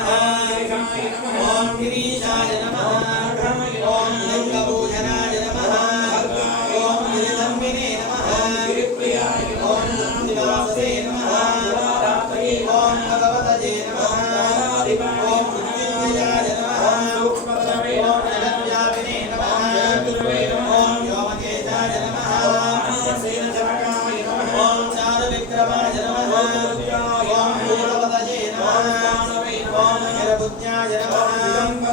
नमः ॐ गिरीशाय नमः సంజ్ఞాయ నమ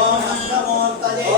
ఓం అష్టమూర్తయే